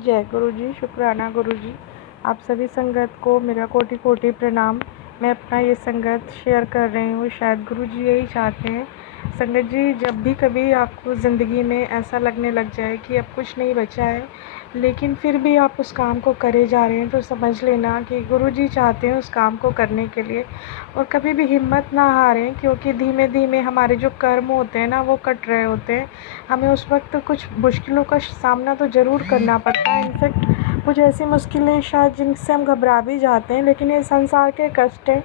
जय गुरु जी, शुक्राना गुरु जी। आप सभी संगत को मेरा कोटि कोटि प्रणाम। मैं अपना ये संगत शेयर कर रही हूँ, शायद गुरु जी यही चाहते हैं। संगत जी, जब भी कभी आपको ज़िंदगी में ऐसा लगने लग जाए कि अब कुछ नहीं बचा है, लेकिन फिर भी आप उस काम को करे जा रहे हैं, तो समझ लेना कि गुरु जी चाहते हैं उस काम को करने के लिए। और कभी भी हिम्मत ना हारें, क्योंकि धीमे धीमे हमारे जो कर्म होते हैं ना, वो कट रहे होते हैं। हमें उस वक्त कुछ मुश्किलों का सामना तो ज़रूर करना पड़ता है। इनफेक्ट कुछ ऐसी मुश्किलें शायद जिनसे हम घबरा भी जाते हैं, लेकिन ये संसार के कष्ट हैं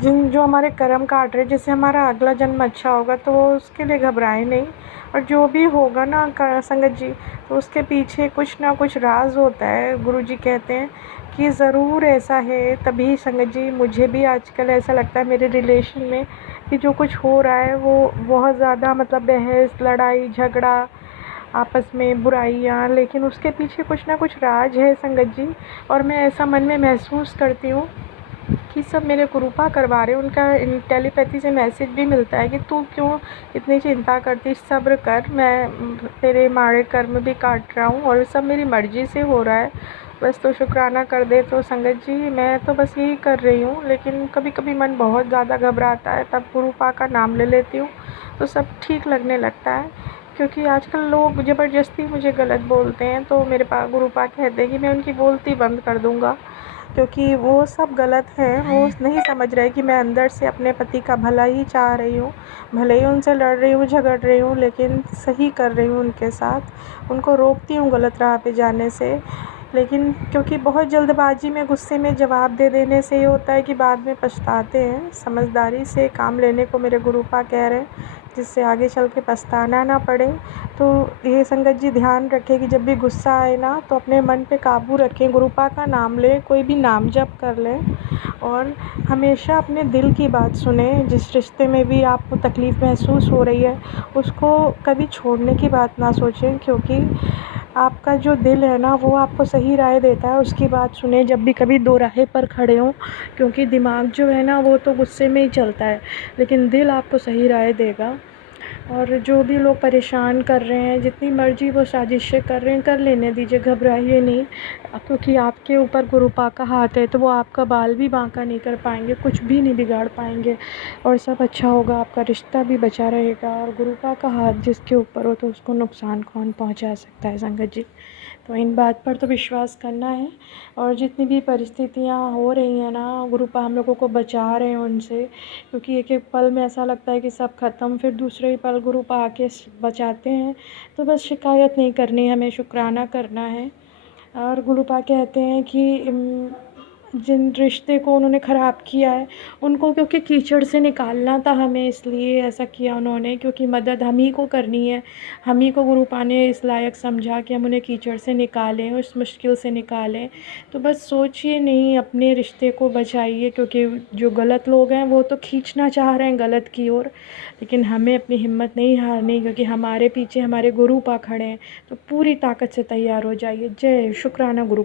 जो हमारे कर्म काट रहे हैं। जैसे हमारा अगला जन्म अच्छा होगा तो उसके लिए घबराएं नहीं, और जो भी होगा ना संगत जी, तो उसके पीछे कुछ ना कुछ राज होता है। गुरु जी कहते हैं कि ज़रूर ऐसा है। तभी संगत जी, मुझे भी आजकल ऐसा लगता है मेरे रिलेशन में कि जो कुछ हो रहा है वो बहुत ज़्यादा मतलब बहस, लड़ाई झगड़ा, आपस में बुराइयाँ, लेकिन उसके पीछे कुछ ना कुछ राज है संगत जी। और मैं ऐसा मन में महसूस करती हूँ कि सब मेरे कृपा करवा रहे हैं। उनका टेलीपैथी से मैसेज भी मिलता है कि तू क्यों इतनी चिंता करती, सब्र कर, मैं तेरे माड़े कर्म भी काट रहा हूँ और सब मेरी मर्ज़ी से हो रहा है, बस तो शुक्राना कर दे। तो संगत जी, मैं तो बस यही कर रही हूँ, लेकिन कभी कभी मन बहुत ज़्यादा घबराता है, तब गुरुपा का नाम ले लेती हूँ तो सब ठीक लगने लगता है। क्योंकि आजकल लोग ज़बरदस्ती मुझे गलत बोलते हैं, तो मेरे गुरुपा कहते हैं कि मैं उनकी बोलती बंद कर दूँगा, क्योंकि वो सब गलत हैं। वो नहीं समझ रहे कि मैं अंदर से अपने पति का भला ही चाह रही हूँ। भले ही उनसे लड़ रही हूँ, झगड़ रही हूँ, लेकिन सही कर रही हूँ उनके साथ। उनको रोकती हूँ गलत राह पे जाने से, लेकिन क्योंकि बहुत जल्दबाजी में, गुस्से में जवाब दे देने से ये होता है कि बाद में पछताते हैं। समझदारी से काम लेने को मेरे गुरुपा कह रहे हैं, जिससे आगे चल के पछताना ना पड़े। तो ये संगत जी ध्यान रखें कि जब भी गुस्सा आए ना, तो अपने मन पे काबू रखें, गुरुपा का नाम लें, कोई भी नाम जप कर लें, और हमेशा अपने दिल की बात सुने। जिस रिश्ते में भी आपको तकलीफ़ महसूस हो रही है, उसको कभी छोड़ने की बात ना सोचें, क्योंकि आपका जो दिल है ना, वो आपको सही राय देता है। उसकी बात सुने जब भी कभी दो राहे पर खड़े हों, क्योंकि दिमाग जो है ना, वो तो गुस्से में ही चलता है, लेकिन दिल आपको सही राय देगा। और जो भी लोग परेशान कर रहे हैं, जितनी मर्ज़ी वो साजिशें कर रहे हैं, कर लेने दीजिए, घबराइए नहीं, क्योंकि आपके ऊपर गुरुपा का हाथ है, तो वो आपका बाल भी बांका नहीं कर पाएंगे, कुछ भी नहीं बिगाड़ पाएंगे, और सब अच्छा होगा, आपका रिश्ता भी बचा रहेगा। और गुरुपा का हाथ जिसके ऊपर हो, तो उसको नुकसान कौन पहुंचा सकता है संगत जी। तो इन बात पर तो विश्वास करना है। और जितनी भी परिस्थितियाँ हो रही हैं ना, गुरुपा हम लोगों को बचा रहे हैं उनसे, क्योंकि एक एक पल में ऐसा लगता है कि सब ख़त्म, फिर दूसरे ही पल गुरुपा आके बचाते हैं। तो बस शिकायत नहीं करनी है, हमें शुक्राना करना है। और गुरुपा कहते हैं कि जिन रिश्ते को उन्होंने ख़राब किया है, उनको क्योंकि कीचड़ से निकालना था हमें, इसलिए ऐसा किया उन्होंने, क्योंकि मदद हम ही को करनी है। हम ही को गुरुपा ने इस लायक समझा कि हम उन्हें कीचड़ से निकालें, उस मुश्किल से निकालें। तो बस सोचिए नहीं, अपने रिश्ते को बचाइए, क्योंकि जो गलत लोग हैं वो तो खींचना चाह रहे हैं गलत की ओर, लेकिन हमें अपनी हिम्मत नहीं हारनी, क्योंकि हमारे पीछे हमारे गुरुपा खड़े हैं। तो पूरी ताकत से तैयार हो जाइए। जय शुक्राना गुरु।